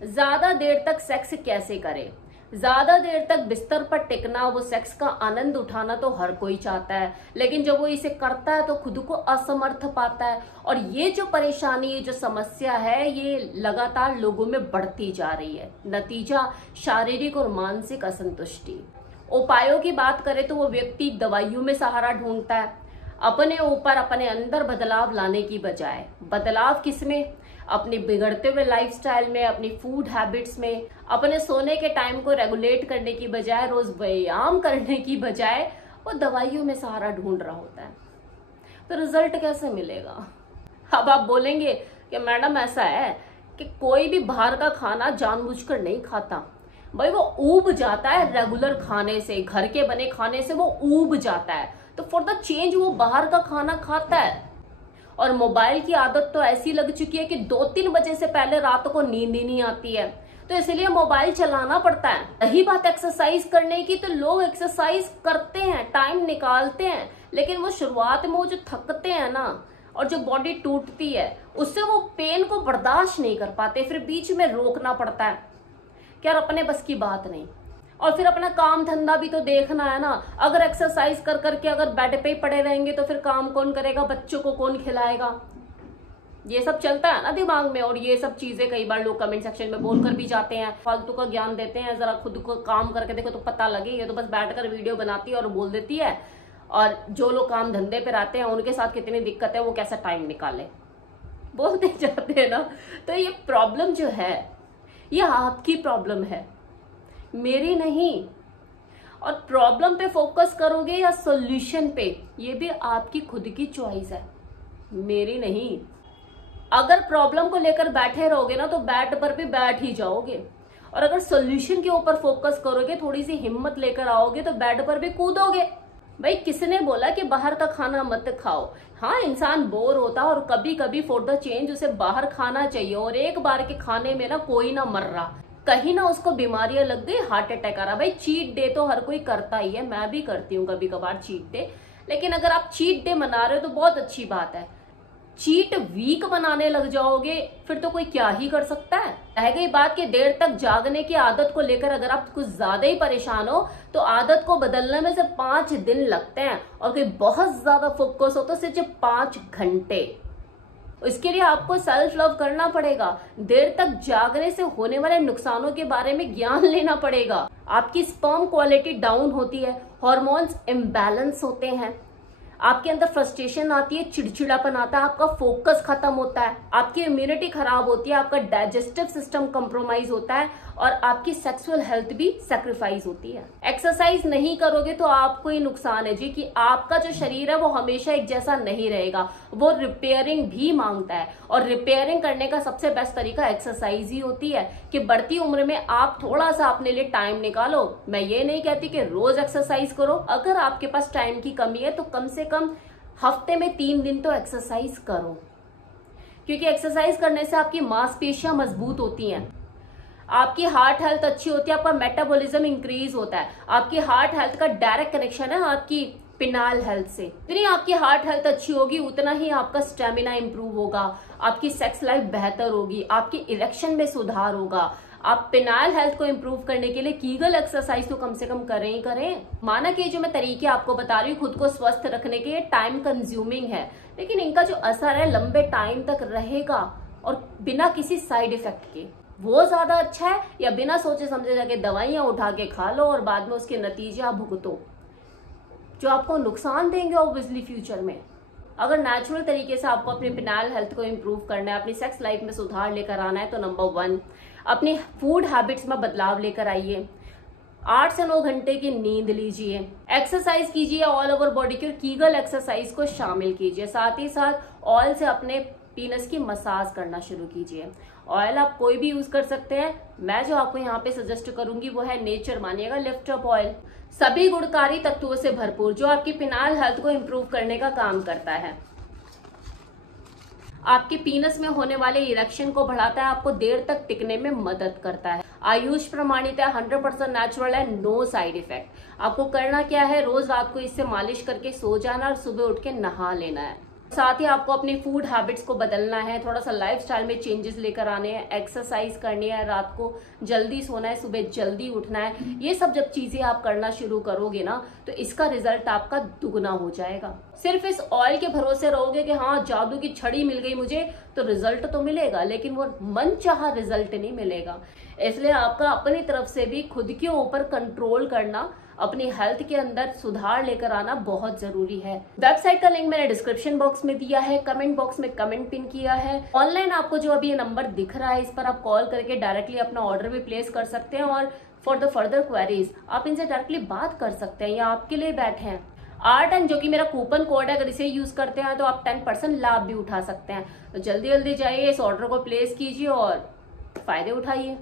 ज्यादा देर तक सेक्स कैसे करें? ज्यादा देर तक बिस्तर पर टिकना, वो सेक्स का आनंद उठाना तो हर कोई चाहता है, लेकिन जब वो इसे करता है तो खुद को असमर्थ पाता है। और ये जो परेशानी, ये जो समस्या है, ये लगातार लोगों में बढ़ती जा रही है। नतीजा शारीरिक और मानसिक असंतुष्टि। उपायों की बात करें तो वो व्यक्ति दवाइयों में सहारा ढूंढता है, अपने ऊपर, अपने अंदर बदलाव लाने की बजाय। बदलाव किसमें? अपने बिगड़ते हुए लाइफस्टाइल में, अपनी फूड हैबिट्स में, अपने सोने के टाइम को रेगुलेट करने की बजाय, रोज व्यायाम करने की बजाय वो दवाइयों में सहारा ढूंढ रहा होता है। तो रिजल्ट कैसे मिलेगा? अब आप बोलेंगे कि मैडम ऐसा है कि कोई भी बाहर का खाना जानबूझकर नहीं खाता। भाई वो ऊब जाता है रेगुलर खाने से, घर के बने खाने से वो ऊब जाता है, तो फॉर द चेंज वो बाहर का खाना खाता है। और मोबाइल की आदत तो ऐसी लग चुकी है कि 2-3 बजे से पहले रात को नींद ही नहीं आती है, तो इसलिए मोबाइल चलाना पड़ता है। रही बात एक्सरसाइज करने की, तो लोग एक्सरसाइज करते हैं, टाइम निकालते हैं, लेकिन वो शुरुआत में वो जो थकते हैं ना, और जो बॉडी टूटती है, उससे वो पेन को बर्दाश्त नहीं कर पाते, फिर बीच में रोकना पड़ता है कि यार अपने बस की बात नहीं। और फिर अपना काम धंधा भी तो देखना है ना। अगर एक्सरसाइज कर करके अगर बेड पे ही पड़े रहेंगे तो फिर काम कौन करेगा, बच्चों को कौन खिलाएगा? ये सब चलता है ना दिमाग में। और ये सब चीजें कई बार लोग कमेंट सेक्शन में बोलकर भी जाते हैं, फालतू का ज्ञान देते हैं। जरा खुद को काम करके देखो तो पता लगे, ये तो बस बैठकर वीडियो बनाती है और बोल देती है। और जो लोग काम धंधे पे रहते हैं उनके साथ कितनी दिक्कत है, वो कैसा टाइम निकाले, बोलते जाते हैं ना। तो ये प्रॉब्लम जो है, ये आपकी प्रॉब्लम है, मेरी नहीं। और प्रॉब्लम पे फोकस करोगे या सॉल्यूशन पे, ये भी आपकी खुद की चॉइस है, मेरी नहीं। अगर प्रॉब्लम को लेकर बैठे रहोगे ना तो बेड पर भी बैठ ही जाओगे, और अगर सॉल्यूशन के ऊपर फोकस करोगे, थोड़ी सी हिम्मत लेकर आओगे, तो बेड पर भी कूदोगे। भाई किसने बोला कि बाहर का खाना मत खाओ? हाँ, इंसान बोर होता है और कभी कभी फॉर द चेंज उसे बाहर खाना चाहिए। और एक बार के खाने में ना कोई ना मर रहा, कहीं ना उसको बीमारियां लग गई, हार्ट अटैक आ रहा। भाई चीट डे तो हर कोई करता ही है, मैं भी करती हूँ कभी कभार चीट डे। लेकिन अगर आप चीट डे मना रहे हो तो बहुत अच्छी बात है। चीट वीक बनाने लग जाओगे फिर तो कोई क्या ही कर सकता है। रह गई बात कि देर तक जागने की आदत को लेकर अगर आप कुछ ज्यादा ही परेशान हो तो आदत को बदलने में से 5 दिन लगते हैं, और कोई बहुत ज्यादा फोकस हो तो सिर्फ 5 घंटे। इसके लिए आपको सेल्फ लव करना पड़ेगा, देर तक जागने से होने वाले नुकसानों के बारे में ज्ञान लेना पड़ेगा। आपकी स्पर्म क्वालिटी डाउन होती है, हार्मोन्स इम्बैलेंस होते हैं, आपके अंदर फ्रस्ट्रेशन आती है, चिड़चिड़ापन आता है, आपका फोकस खत्म होता है, आपकी इम्यूनिटी खराब होती है, आपका डाइजेस्टिव सिस्टम कंप्रोमाइज होता है, और आपकी सेक्सुअल हेल्थ भी सैक्रिफाइस होती है। एक्सरसाइज नहीं करोगे तो आपको ही नुकसान है जी, कि आपका जो शरीर है वो हमेशा एक जैसा नहीं रहेगा, वो रिपेयरिंग भी मांगता है। और रिपेयरिंग करने का सबसे बेस्ट तरीका एक्सरसाइज ही होती है, कि बढ़ती उम्र में आप थोड़ा सा अपने लिए टाइम निकालो। मैं ये नहीं कहती कि रोज एक्सरसाइज करो, अगर आपके पास टाइम की कमी है तो कम से कम हफ्ते में 3 दिन तो एक्सरसाइज करो, क्योंकि एक्सरसाइज करने से आपकी मांसपेशियां मजबूत होती हैं, आपकी हार्ट हेल्थ अच्छी होती है, आपका मेटाबॉलिज्म इंक्रीज होता है। आपकी हार्ट हेल्थ का डायरेक्ट कनेक्शन है आपकी पिनाल हेल्थ से। जितनी आपकी हार्ट हेल्थ अच्छी होगी उतना ही आपका स्टेमिना इंप्रूव होगा, आपकी सेक्स लाइफ बेहतर होगी, आपकी इरेक्शन में सुधार होगा। आप पिनाल हेल्थ को इंप्रूव करने के लिए कीगल एक्सरसाइज तो कम से कम करें ही करें। माना कि जो मैं तरीके आपको बता रही हूँ खुद को स्वस्थ रखने के, टाइम कंज्यूमिंग है, लेकिन इनका जो असर है लंबे टाइम तक रहेगा और बिना किसी साइड इफेक्ट के, वो ज्यादा अच्छा है या बिना सोचे समझे जाके दवाइयां उठा के खा लो और बाद में उसके नतीजे आप भुगतो, जो आपको नुकसान देंगे ऑब्वियसली फ्यूचर में। अगर नेचुरल तरीके से आपको अपनी पिनाल हेल्थ को इंप्रूव करना है, अपनी सेक्स लाइफ में सुधार लेकर आना है, तो नंबर 1 अपनी फूड हैबिट्स में बदलाव लेकर आइए। 8 से 9 घंटे की नींद लीजिए, एक्सरसाइज कीजिए ऑल ओवर बॉडी की, और कीगल एक्सरसाइज को शामिल कीजिए। साथ ही साथ ऑयल से अपने पीनस की मसाज करना शुरू कीजिए। ऑयल आप कोई भी यूज कर सकते हैं, मैं जो आपको यहाँ पे सजेस्ट करूंगी वो है नेचर, मानिएगा लिफ्ट अप ऑयल, सभी गुणकारी तत्वों से भरपूर, जो आपकी पिनाल हेल्थ को इंप्रूव करने का काम करता है, आपके पीनस में होने वाले इरेक्शन को बढ़ाता है, आपको देर तक टिकने में मदद करता है। आयुष प्रमाणित है, 100% नेचुरल है, नो साइड इफेक्ट। आपको करना क्या है, रोज रात को इससे मालिश करके सो जाना और सुबह उठ के नहा लेना है। साथ ही आपको अपनी फूड हैबिट्स को बदलना है, थोड़ा सा लाइफस्टाइल में चेंजेस लेकर आने हैं, एक्सरसाइज करनी है, रात को जल्दी सोना है, सुबह जल्दी उठना है। ये सब जब चीजें आप करना शुरू करोगे ना तो इसका रिजल्ट आपका दुगना हो जाएगा। सिर्फ इस ऑयल के भरोसे रहोगे कि हाँ जादू की छड़ी मिल गई मुझे, तो रिजल्ट तो मिलेगा लेकिन वो मनचाहा रिजल्ट नहीं मिलेगा। इसलिए आपका अपनी तरफ से भी खुद के ऊपर कंट्रोल करना, अपनी हेल्थ के अंदर सुधार लेकर आना बहुत जरूरी है। वेबसाइट का लिंक मैंने डिस्क्रिप्शन बॉक्स में दिया है, कमेंट बॉक्स में कमेंट पिन किया है। ऑनलाइन आपको जो अभी ये नंबर दिख रहा है इस पर आप कॉल करके डायरेक्टली अपना ऑर्डर भी प्लेस कर सकते हैं और फॉर द फर्दर क्वेरीज आप इनसे डायरेक्टली बात कर सकते हैं, या आपके लिए बैठे हैं। R10 जो कि मेरा कूपन कोड है, अगर इसे यूज करते हैं तो आप 10% लाभ भी उठा सकते हैं। तो जल्दी जल्दी जाइए, इस ऑर्डर को प्लेस कीजिए और फायदे उठाइए।